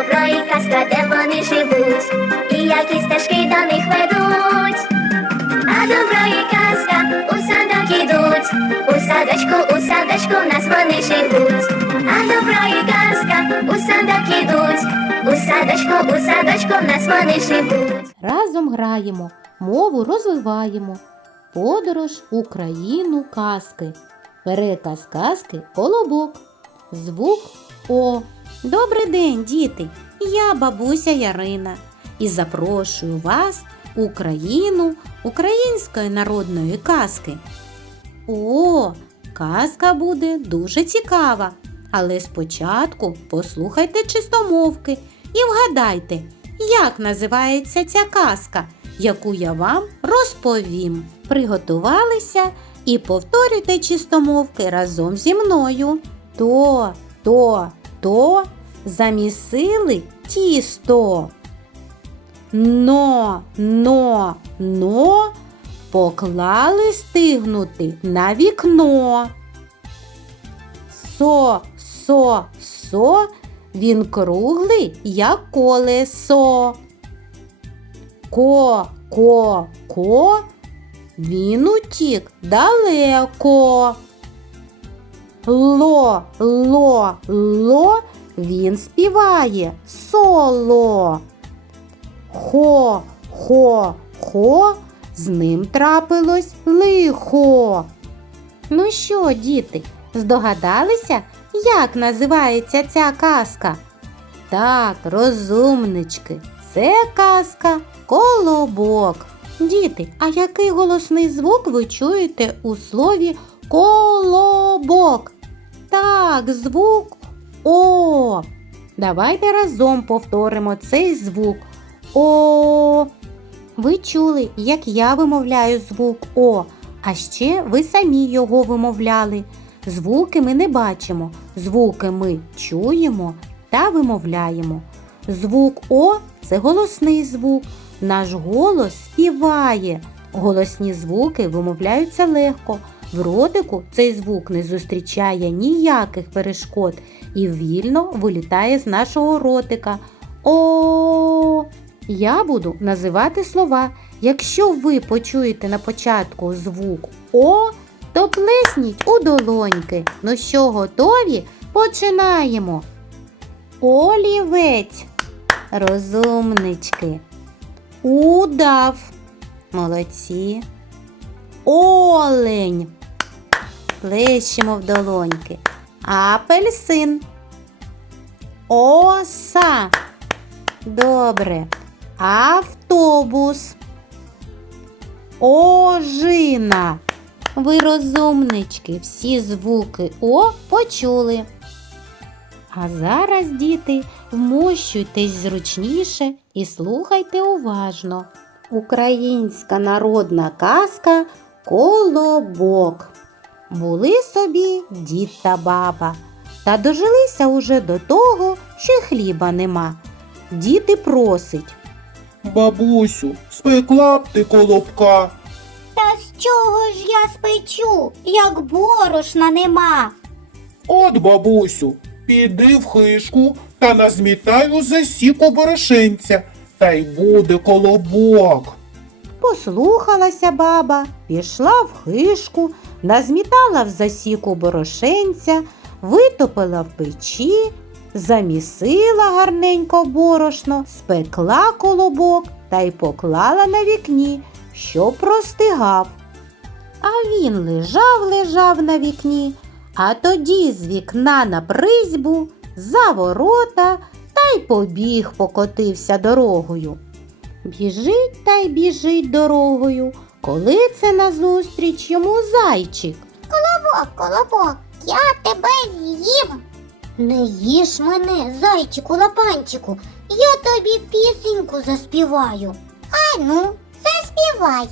добро і казка, де вони живуть, і які стежки до них ведуть. А добро і казка у садок ідуть, у садочку, у садочку в нас вони живуть. А добро і казка у садок ідуть, у садочку, у садочку в нас вони живуть. Разом граємо, мову розвиваємо. Подорож у країну казки. Переказ казки колобок. Звук О. Добрий день, діти! Я бабуся Ярина і запрошую вас у країну української народної казки. О, казка буде дуже цікава. Але спочатку послухайте чистомовки і вгадайте, як називається ця казка, яку я вам розповім. Приготувалися і повторюйте чистомовки разом зі мною. То, то, то замісили тісто. Но, но, но поклали стигнути на вікно. Со, со, со, він круглий, як колесо. Ко, ко, ко, він утік далеко. Ло, ло, ло, він співає соло. Хо, хо, хо, з ним трапилось лихо. Ну що, діти, здогадалися, як називається ця казка? Так, розумнички, це казка колобок. Діти, а який голосний звук ви чуєте у слові колобок? Так, звук О. Давайте разом повторимо цей звук О. Ви чули, як я вимовляю звук О, а ще ви самі його вимовляли. Звуки ми не бачимо, звуки ми чуємо та вимовляємо. Звук О це голосний звук. Наш голос співає. Голосні звуки вимовляються легко. В ротику цей звук не зустрічає ніяких перешкод і вільно вилітає з нашого ротика. О. Я буду називати слова. Якщо ви почуєте на початку звук О, то плесніть у долоньки. Ну що, готові? Починаємо. Олівець. Розумнички. Удав. Молодці. Олень. Плещемо в долоньки. Апельсин. Оса. Добре. Автобус. Ожина. Ви розумнички, всі звуки О почули. А зараз, діти, вмощуйтесь зручніше і слухайте уважно. Українська народна казка Колобок. Були собі дід та баба, та дожилися уже до того, що й хліба нема. Дід і просить. Бабусю, спекла б ти колобка. Та з чого ж я спечу, як борошна нема? От, бабусю, піди в хишку та назмітай у засіку борошенця, та й буде колобок. Послухалася баба, пішла в хишку, назмітала в засіку борошенця, витопила в печі, замісила гарненько борошно, спекла колобок та й поклала на вікні, щоб простигав. А він лежав, лежав на вікні, а тоді з вікна на призьбу, за ворота та й побіг покотився дорогою. Біжить та й біжить дорогою, коли це назустріч йому зайчик. Колобок, колобок, я тебе з'їм. Не їж мене, зайчику лапанчику, я тобі пісеньку заспіваю. А ну, заспівай.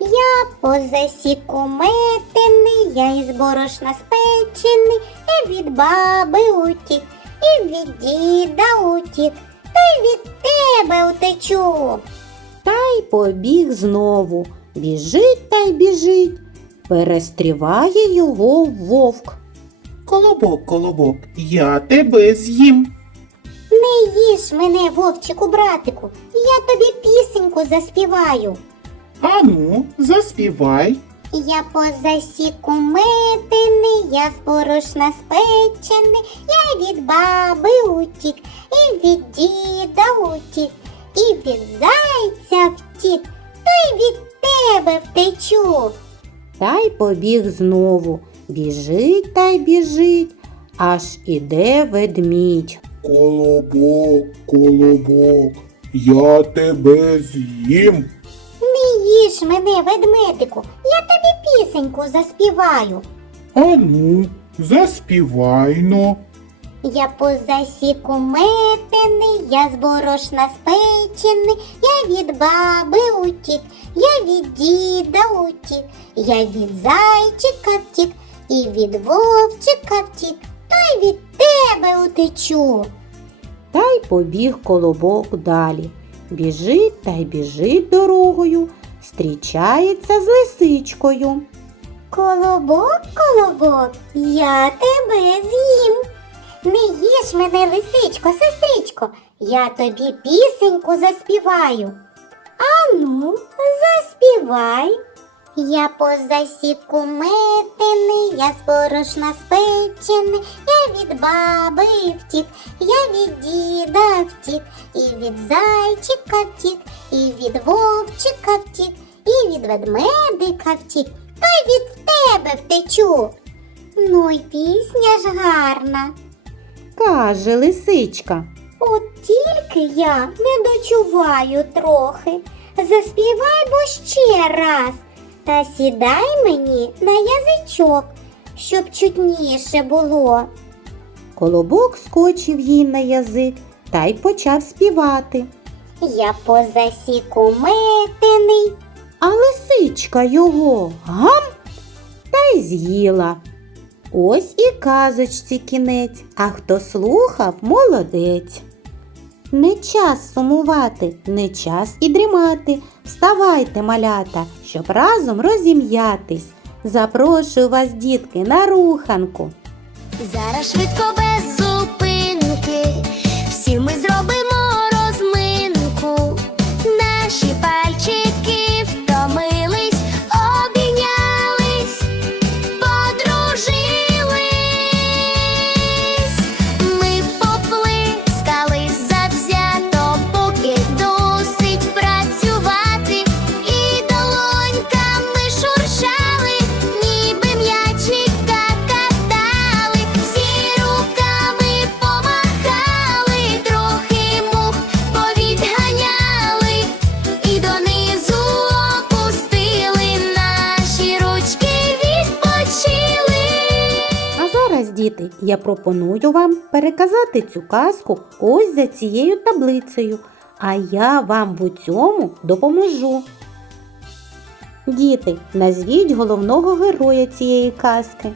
Я по засіку метений, я із борошна спечений, і від баби утік, і від діда утік, та й від тебе утечу. Та й побіг знову. Біжить та й біжить. Перестріває його вовк. Колобок, колобок, я тебе з'їм. Не їж мене, вовчику братику, я тобі пісеньку заспіваю. Ану, заспівай. Я по засіку метений, я з борошна спечений, я від баби утік, і від діда утік, і від зайця втік, то й від тебе втечу. Та й побіг знову. Біжить та й біжить, аж іде ведмідь. Колобок, колобок, я тебе з'їм. Не їж мене, ведмедику, тобі пісеньку заспіваю. Ану, заспівайно. Я по засіку метений, я з борошна спечений, я від баби утік, я від діда утік, я від зайчика втік, і від вовчика втік, та й від тебе утечу. Та й побіг колобок далі. Біжить та й біжить дорогою, зустрічається з лисичкою. Колобок, колобок, я тебе з'їм. Не їж мене, лисичко, сестричко, я тобі пісеньку заспіваю. Ану, заспівай. Я по засідку метений, я з борошна спечений, я від баби втік, я від діда втік, і від зайчика втік, і від вовчика втік, і від ведмедика втік, та й від тебе втечу. Ну й пісня ж гарна. Каже лисичка. От тільки я не дочуваю трохи. Заспівай бо ще раз, та сідай мені на язичок, щоб чутніше було. Колобок скочив їй на язик та й почав співати. Я по засіку метений, А лисичка його гам та й з'їла. Ось і казочці кінець, а хто слухав, молодець. Не час сумувати, не час і дрімати. Вставайте, малята, щоб разом розім'ятись. Запрошую вас, дітки, на руханку. Зараз швидко без зупинки. Діти, я пропоную вам переказати цю казку ось за цією таблицею, а я вам в цьому допоможу. Діти, назвіть головного героя цієї казки.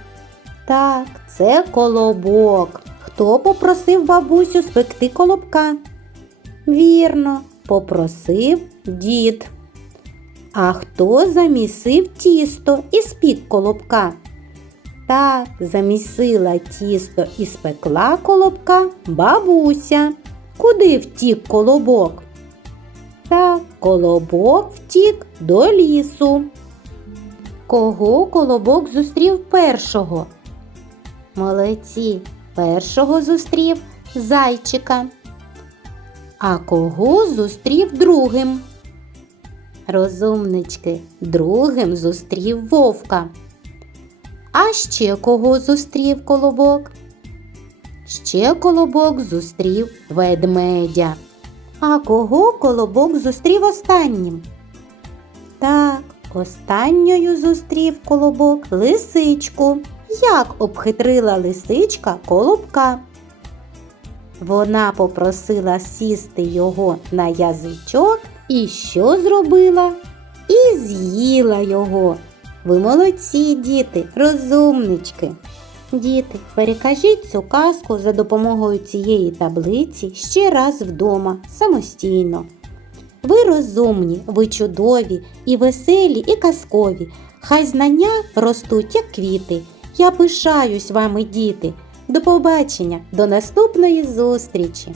Так, це колобок. Хто попросив бабусю спекти колобка? Вірно, попросив дід. А хто замісив тісто і спік колобка? Так, замісила тісто і спекла колобка бабуся. Куди втік колобок? Так, колобок втік до лісу. Кого колобок зустрів першого? Молодці, першого зустрів зайчика. А кого зустрів другим? Розумнички, другим зустрів вовка. А ще кого зустрів колобок? Ще колобок зустрів ведмедя. А кого колобок зустрів останнім? Так, останньою зустрів колобок лисичку. Як обхитрила лисичка колобка? Вона попросила сісти його на язичок і що зробила? І з'їла його. Ви молодці, діти, розумнички. Діти, перекажіть цю казку за допомогою цієї таблиці ще раз вдома самостійно. Ви розумні, ви чудові, і веселі, і казкові. Хай знання ростуть, як квіти. Я пишаюсь вами, діти. До побачення, до наступної зустрічі!